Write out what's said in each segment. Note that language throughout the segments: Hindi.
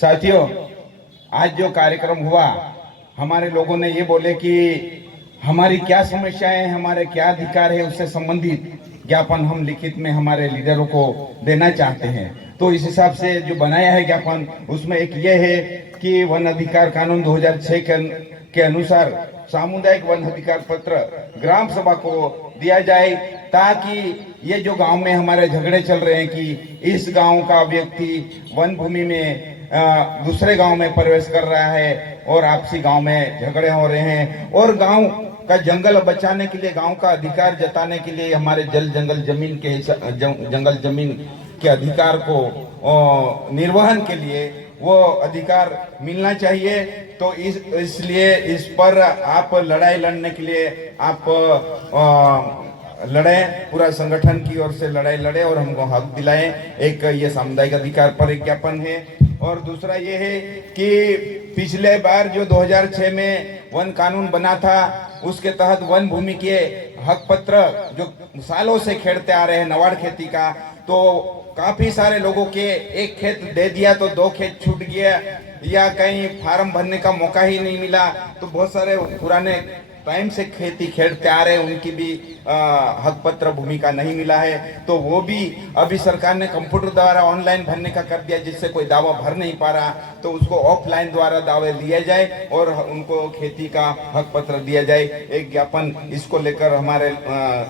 साथियों, आज जो कार्यक्रम हुआ, हमारे लोगों ने ये बोले कि हमारी क्या समस्याएं हैं, हमारे क्या अधिकार है, उससे संबंधित ज्ञापन हम लिखित में हमारे लीडरों को देना चाहते हैं। तो इस हिसाब से जो बनाया है ज्ञापन, उसमें एक ये है कि वन अधिकार कानून 2006 के अनुसार सामुदायिक वन अधिकार पत्र ग्राम सभा को दिया जाए, ताकि ये जो गांव में हमारे झगड़े चल रहे हैं कि इस गांव का व्यक्ति वन भूमि में दूसरे गांव में प्रवेश कर रहा है और आपसी गांव में झगड़े हो रहे हैं, और गांव का जंगल बचाने के लिए, गांव का अधिकार जताने के लिए, हमारे जल जंगल जमीन के जंगल जमीन के अधिकार को निर्वहन के लिए वो अधिकार मिलना चाहिए। तो इसलिए इस पर आप लड़ाई लड़ने के लिए आप लड़े, पूरा संगठन की ओर से लड़ाई लड़े और हमको हक दिलाएं। एक ये सामुदायिक अधिकार पर एक ज्ञापन है, और दूसरा ये है कि पिछले बार जो 2006 में वन कानून बना था, उसके तहत वन भूमि के हक पत्र जो सालों से खेड़ते आ रहे हैं नवाड़ खेती का, तो काफी सारे लोगों के एक खेत दे दिया तो 2 खेत छूट गया, या कहीं फार्म भरने का मौका ही नहीं मिला। तो बहुत सारे पुराने टाइम से खेती खेड़ते आ रहे हैं, उनकी भी हक पत्र भूमि का नहीं मिला है। तो वो भी अभी सरकार ने कंप्यूटर द्वारा ऑनलाइन भरने का कर दिया, जिससे कोई दावा भर नहीं पा रहा, तो उसको ऑफलाइन द्वारा दावे लिए जाए और उनको खेती का हक पत्र दिया जाए। एक ज्ञापन इसको लेकर हमारे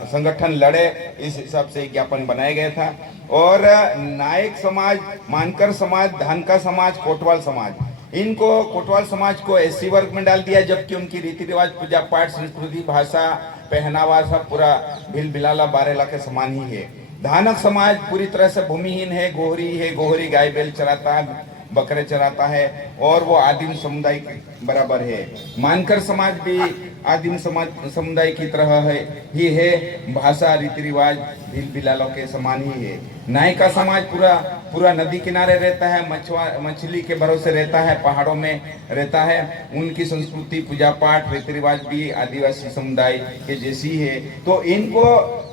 संगठन लड़े, इस हिसाब से एक ज्ञापन बनाया गया था। और नायक समाज, मानकर समाज, धानका समाज, कोटवाल समाज, इनको कोटवाल समाज को एससी वर्ग में डाल दिया, जबकि उनकी रीति रिवाज, पूजा पाठ, संस्कृति, भाषा, पहनावा सब पूरा भिल भिलाला बारेला के समान ही है। धानक समाज पूरी तरह से भूमिहीन है, गोहरी गाय बैल चराता है, बकरे चराता है, और वो आदिम समुदाय के बराबर है। मानकर समाज भी आदिम समुदाय की तरह ही है, भाषा, रीति रिवाज भील बिलालों के समान ही है। नायका समाज पूरा नदी किनारे रहता है, मछली के भरोसे रहता है, पहाड़ों में रहता है। उनकी संस्कृति, पूजा पाठ, रीति रिवाज भी आदिवासी समुदाय के जैसी है। तो इनको,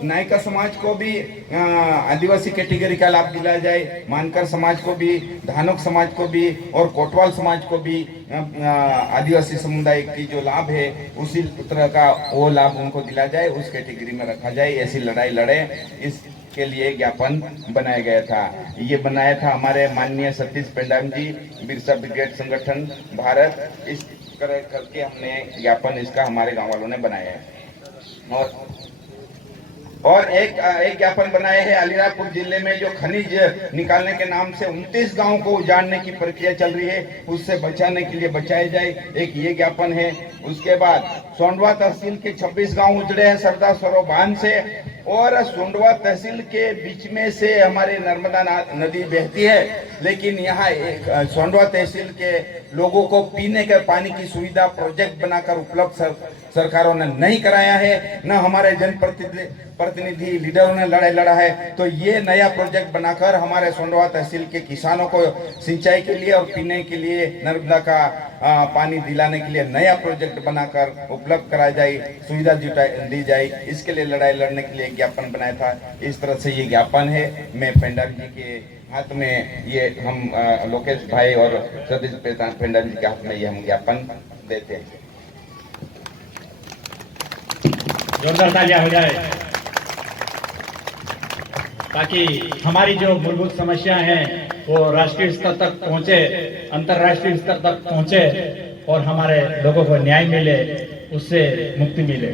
नायका समाज को भी आदिवासी कैटेगरी का लाभ दिलाया जाए, मानकर समाज को भी, धानक समाज को भी, और कोटवाल समाज को भी आदिवासी समुदाय की जो लाभ है उसी तरह का वो लाभ उनको दिला जाए, उस कैटेगरी में रखा जाए। ऐसी लड़ाई लड़े, इसके लिए ज्ञापन बनाया गया था। ये बनाया था हमारे माननीय सतीश पेंडाम जी, बिरसा ब्रिगेड संगठन भारत। इस तरह करके हमने ज्ञापन इसका हमारे गांव वालों ने बनाया है। और एक ज्ञापन बनाए हैं अलीराजपुर जिले में, जो खनिज निकालने के नाम से 29 गांव को उजाड़ने की प्रक्रिया चल रही है, उससे बचाने के लिए बचाए जाए, एक ये ज्ञापन है। उसके बाद सोंडवा तहसील के 26 गांव उजड़े हैं सरदार सरोवर बांध से, और सोंडवा तहसील के बीच में से हमारी नर्मदा नदी बहती है, लेकिन यहाँ सोंडवा तहसील के लोगों को पीने के पानी की सुविधा प्रोजेक्ट बनाकर उपलब्ध सरकारों ने नहीं कराया है, न हमारे जनप्रतिनिधि लीडरों ने लड़ाई लड़ा है। तो ये नया प्रोजेक्ट बनाकर हमारे सोंडवा तहसील के किसानों को सिंचाई के लिए और पीने के लिए नर्मदा का पानी दिलाने के लिए नया प्रोजेक्ट बनाकर उपलब्ध कराया जाए, सुविधा दी जाए। इसके लिए लड़ाई लड़ने के लिए ज्ञापन बनाया था। इस तरह से ये ज्ञापन है। मैं पेंडाम जी के हाथ में ये हम लोकेश भाई और सतीश पेंडाम जी के हाथ में ये हम ज्ञापन देते हैं। जोरदार तालियां हो जाए, ताकि हमारी जो मूलभूत समस्याएं हैं वो राष्ट्रीय स्तर तक पहुंचे, अंतर्राष्ट्रीय स्तर तक पहुंचे, और हमारे लोगों को न्याय मिले, उससे मुक्ति मिले।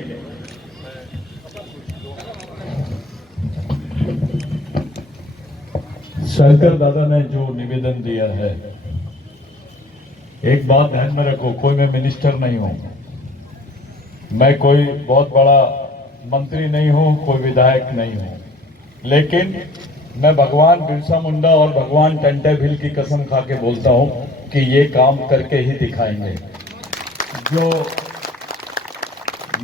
शंकर दादा ने जो निवेदन दिया है, एक बात ध्यान में रखो, कोई मैं मिनिस्टर नहीं हूं, मैं कोई बहुत बड़ा मंत्री नहीं हूं, कोई विधायक नहीं हूं, लेकिन मैं भगवान बिरसा मुंडा और भगवान टंटे भिल की कसम खा के बोलता हूं कि ये काम करके ही दिखाएंगे।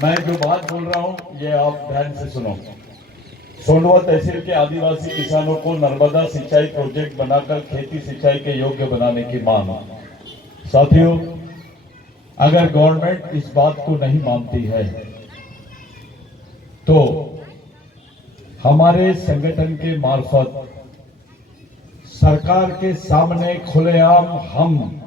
मैं जो बात बोल रहा हूं ये आप ध्यान से सुनो। सोंडवा तहसील के आदिवासी किसानों को नर्मदा सिंचाई प्रोजेक्ट बनाकर खेती सिंचाई के योग्य बनाने की मांग। साथियों, अगर गवर्नमेंट इस बात को नहीं मानती है तो हमारे संगठन के मार्फत सरकार के सामने खुलेआम हम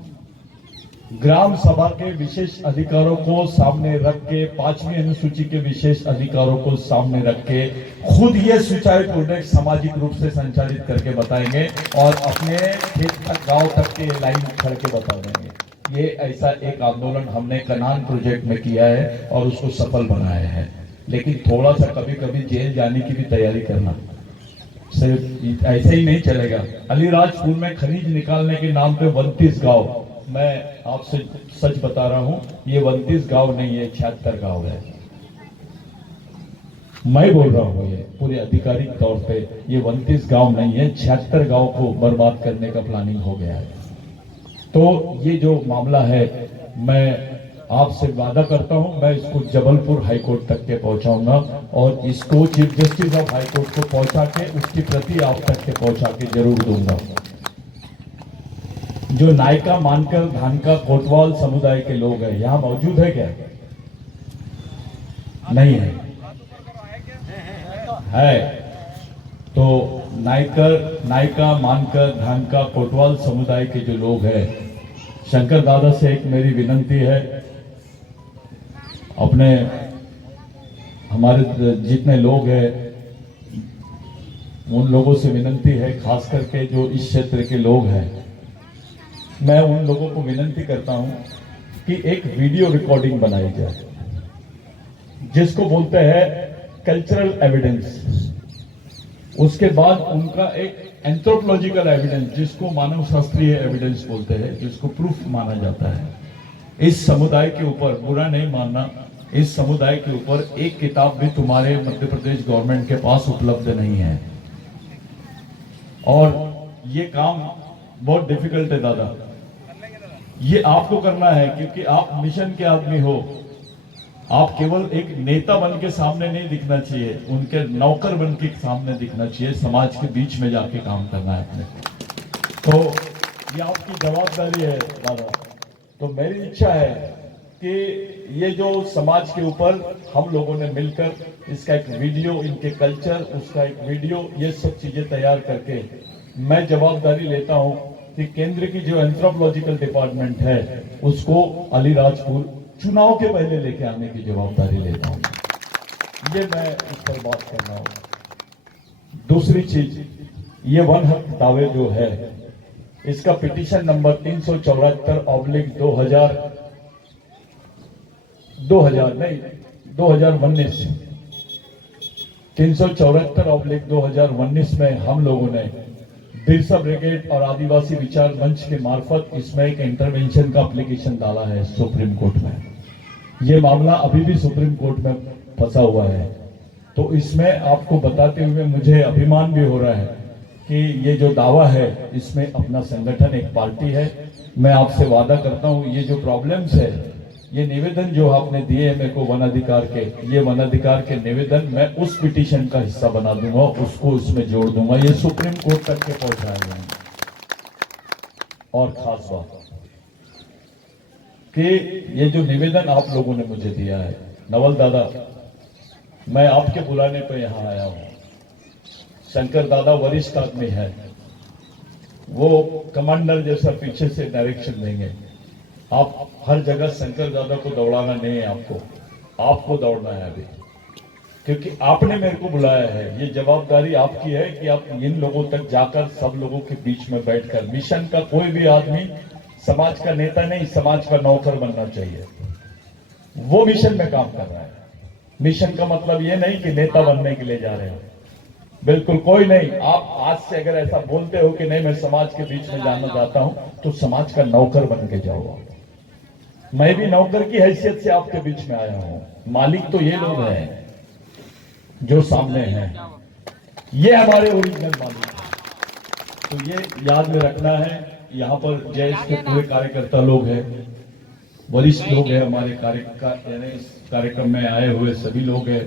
ग्राम सभा के विशेष अधिकारों को सामने रख के 5वीं अनुसूची के विशेष अधिकारों को सामने रख के खुद ये सिंचाई प्रोजेक्ट सामाजिक रूप से संचालित करके बताएंगे और अपने खेत तक गांव तक के लाइन खड़ के बता देंगे। ये ऐसा एक आंदोलन हमने कनान प्रोजेक्ट में किया है और उसको सफल बनाया है। लेकिन थोड़ा सा कभी कभी जेल जाने की भी तैयारी करना, सिर्फ ऐसे ही नहीं चलेगा। अलीराजपुर में खनिज निकालने के नाम पे 32 गांव, मैं आपसे सच बता रहा हूं, ये 32 गांव नहीं है, 76 गांव है। मैं बोल रहा हूं, ये पूरे आधिकारिक तौर पे ये 32 गांव नहीं है, 76 गांव को बर्बाद करने का प्लानिंग हो गया है। तो ये जो मामला है, मैं आपसे वादा करता हूं, मैं इसको जबलपुर हाईकोर्ट तक के पहुंचाऊंगा और इसको चीफ जस्टिस ऑफ हाईकोर्ट को पहुंचा के उसकी प्रति आप तक के पहुंचा के जरूर दूंगा। जो नायका, मानकर, धानका, कोटवाल समुदाय के लोग हैं, यहां मौजूद है क्या? नहीं है, है तो नायका, मानकर, धानका, कोटवाल समुदाय के जो लोग हैं, शंकर दादा से एक मेरी विनंती है, अपने हमारे जितने लोग हैं उन लोगों से विनंती है, खास करके जो इस क्षेत्र के लोग हैं, मैं उन लोगों को विनंती करता हूं कि एक वीडियो रिकॉर्डिंग बनाई जाए जिसको बोलते हैं कल्चरल एविडेंस। उसके बाद उनका एक एंथ्रोपोलॉजिकल एविडेंस, जिसको मानव शास्त्रीय एविडेंस बोलते हैं, जिसको प्रूफ माना जाता है। इस समुदाय के ऊपर, बुरा नहीं मानना, इस समुदाय के ऊपर एक किताब भी तुम्हारे मध्य प्रदेश गवर्नमेंट के पास उपलब्ध नहीं है। और ये काम बहुत डिफिकल्ट है दादा, ये आपको करना है क्योंकि आप मिशन के आदमी हो। आप केवल एक नेता बन के सामने नहीं दिखना चाहिए, उनके नौकर बन के सामने दिखना चाहिए, समाज के बीच में जाके काम करना है अपने। तो ये आपकी जवाबदारी है दादा। तो मेरी इच्छा है कि ये जो समाज के ऊपर हम लोगों ने मिलकर इसका एक वीडियो, इनके कल्चर, उसका एक वीडियो, ये सब चीजें तैयार करके मैं जवाबदारी लेता हूं कि केंद्र की जो एंथ्रोपोलॉजिकल डिपार्टमेंट है उसको अलीराजपुर चुनाव के पहले लेके आने की जवाबदारी लेता हूं। ये मैं इस पर बात कर रहा हूं। दूसरी चीज, ये वन हक दावे जो है, इसका पिटीशन नंबर 374/2019 में हम लोगों ने बिरसा ब्रिगेड और आदिवासी विचार मंच के मार्फत इसमें एक इंटरवेंशन का एप्लीकेशन डाला है सुप्रीम कोर्ट में। ये मामला अभी भी सुप्रीम कोर्ट में फंसा हुआ है। तो इसमें आपको बताते हुए मुझे अभिमान भी हो रहा है कि ये जो दावा है, इसमें अपना संगठन एक पार्टी है। मैं आपसे वादा करता हूं, ये जो प्रॉब्लम्स है, ये निवेदन जो आपने दिए हैं मेरे को वन अधिकार के, ये वन अधिकार के निवेदन मैं उस पिटीशन का हिस्सा बना दूंगा, उसको इसमें जोड़ दूंगा, ये सुप्रीम कोर्ट तक के पहुंचाए जाएंगे। और खास बात कि ये जो निवेदन आप लोगों ने मुझे दिया है, नवल दादा, मैं आपके बुलाने पर यहां आया हूं। शंकर दादा वरिष्ठ आदमी है, वो कमांडर जैसा पीछे से डायरेक्शन देंगे। आप हर जगह शंकर दादा को दौड़ाना नहीं है, आपको दौड़ना है अभी, क्योंकि आपने मेरे को बुलाया है। ये जवाबदारी आपकी है कि आप इन लोगों तक जाकर सब लोगों के बीच में बैठकर, मिशन का कोई भी आदमी समाज का नेता नहीं, समाज का नौकर बनना चाहिए। वो मिशन में काम कर रहा है। मिशन का मतलब ये नहीं कि नेता बनने के लिए जा रहे हो, बिल्कुल कोई नहीं। आप आज से अगर ऐसा बोलते हो कि नहीं मैं समाज के बीच में जाना चाहता हूं, तो समाज का नौकर बन के जाओ। मैं भी नौकर की हैसियत से आपके बीच में आया हूं। मालिक तो ये लोग हैं जो सामने हैं, ये हमारे ओरिजिनल मालिक हैं। तो ये याद में रखना है। यहाँ पर जयेश के पूरे कार्यकर्ता लोग हैं, वरिष्ठ लोग हैं, हमारे कार्यक्रम में आए हुए सभी लोग हैं,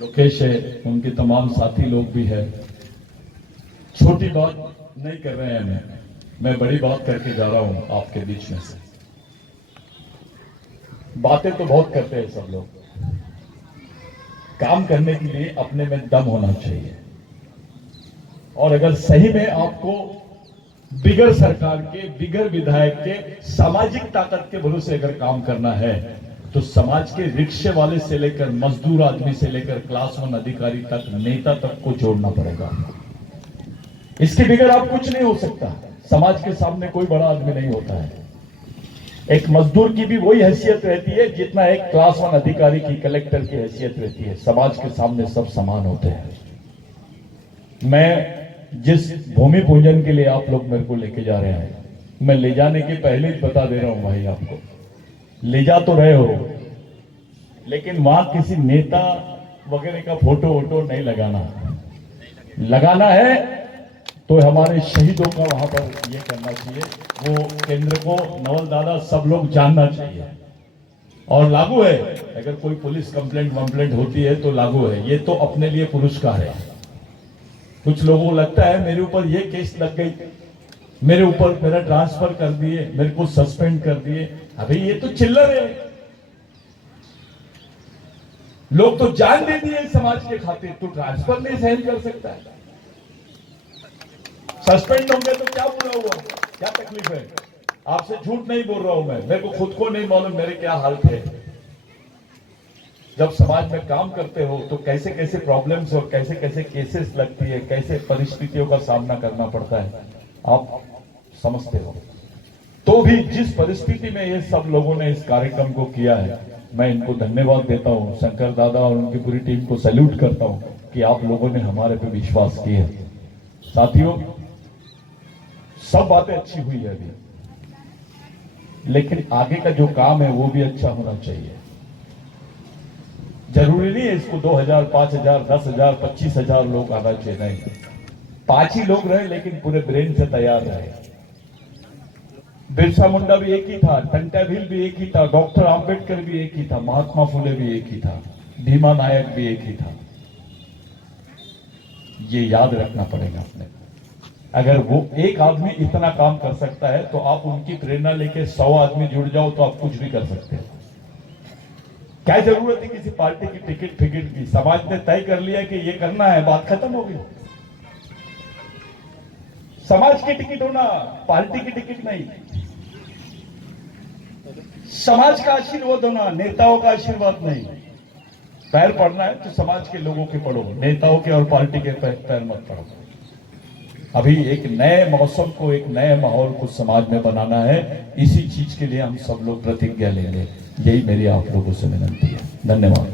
लोकेश है, उनके तमाम साथी लोग भी हैं। छोटी बात नहीं कर रहे हैं, मैं बड़ी बात करके जा रहा हूं आपके बीच में से। बातें तो बहुत करते हैं सब लोग, काम करने के लिए अपने में दम होना चाहिए। और अगर सही में आपको बिगर सरकार के, बिगर विधायक के, सामाजिक ताकत के भरोसे अगर काम करना है तो समाज के रिक्शे वाले से लेकर मजदूर आदमी से लेकर क्लास 1 अधिकारी तक, नेता तक को जोड़ना पड़ेगा। इसके बगैर आप कुछ नहीं हो सकता। समाज के सामने कोई बड़ा आदमी नहीं होता है। एक मजदूर की भी वही हैसियत रहती है जितना एक क्लास 1 अधिकारी की, कलेक्टर की हैसियत रहती है। समाज के सामने सब समान होते हैं। मैं जिस भूमि पूजन के लिए आप लोग मेरे को लेके जा रहे हैं, मैं ले जाने के पहले ही बता दे रहा हूं भाई, आपको ले जा तो रहे हो, लेकिन वहां किसी नेता वगैरह का फोटो वोटो नहीं लगाना। लगाना है तो हमारे शहीदों का वहां पर ये करना चाहिए। वो केंद्र को, नवल दादा, सब लोग जानना चाहिए और लागू है। अगर कोई पुलिस कंप्लेंट वम्प्लेंट होती है तो लागू है। ये तो अपने लिए पुरस्कार है। कुछ लोगों को लगता है मेरे ऊपर ये केस लग गई, मेरे ऊपर मेरा ट्रांसफर कर दिए, मेरे को सस्पेंड कर दिए। अभी ये तो चिल्लर है। लोग तो जान दे दिए समाज के खातिर, तो ट्रांसफर नहीं सहन कर सकता है। सस्पेंड होंगे तो क्या बुरा हुआ, क्या तकलीफ है? आपसे झूठ नहीं बोल रहा हूं मैं, मेरे को खुद को नहीं मालूम मेरे क्या हालत है। जब समाज में काम करते हो तो कैसे कैसे प्रॉब्लम्स और कैसे कैसे केसेस लगती है, कैसे परिस्थितियों का सामना करना पड़ता है, आप समझते हो। तो भी जिस परिस्थिति में ये सब लोगों ने इस कार्यक्रम को किया है, मैं इनको धन्यवाद देता हूं। शंकर दादा और उनकी पूरी टीम को सैल्यूट करता हूं कि आप लोगों ने हमारे पे विश्वास किया। साथियों, सब बातें अच्छी हुई है अभी, लेकिन आगे का जो काम है वो भी अच्छा होना चाहिए। जरूरी नहीं है इसको 2000, 5000, 10,000, 25,000 लोग आना चाहिए, नहीं। 5 ही लोग रहे लेकिन पूरे ब्रेन से तैयार रहे। बिरसा मुंडा भी एक ही था, टंटा भील भी एक ही था, डॉक्टर आंबेडकर भी एक ही था, महात्मा फुले भी एक ही था, भीमा नायक भी एक ही था। ये याद रखना पड़ेगा अपने। अगर वो एक आदमी इतना काम कर सकता है तो आप उनकी प्रेरणा लेके 100 आदमी जुड़ जाओ तो आप कुछ भी कर सकते हैं। क्या जरूरत है किसी पार्टी की टिकट फिकट की? समाज ने तय कर लिया कि ये करना है, बात खत्म हो गई। समाज की टिकट होना, पार्टी की टिकट नहीं। समाज का आशीर्वाद होना, नेताओं का आशीर्वाद नहीं। पैर पड़ना है तो समाज के लोगों के पढ़ो, नेताओं के और पार्टी के पैर मत पड़ो। अभी एक नए मौसम को, एक नए माहौल को समाज में बनाना है। इसी चीज के लिए हम सब लोग प्रतिज्ञा लेंगे। यही मेरी आप लोगों से विनती है। धन्यवाद।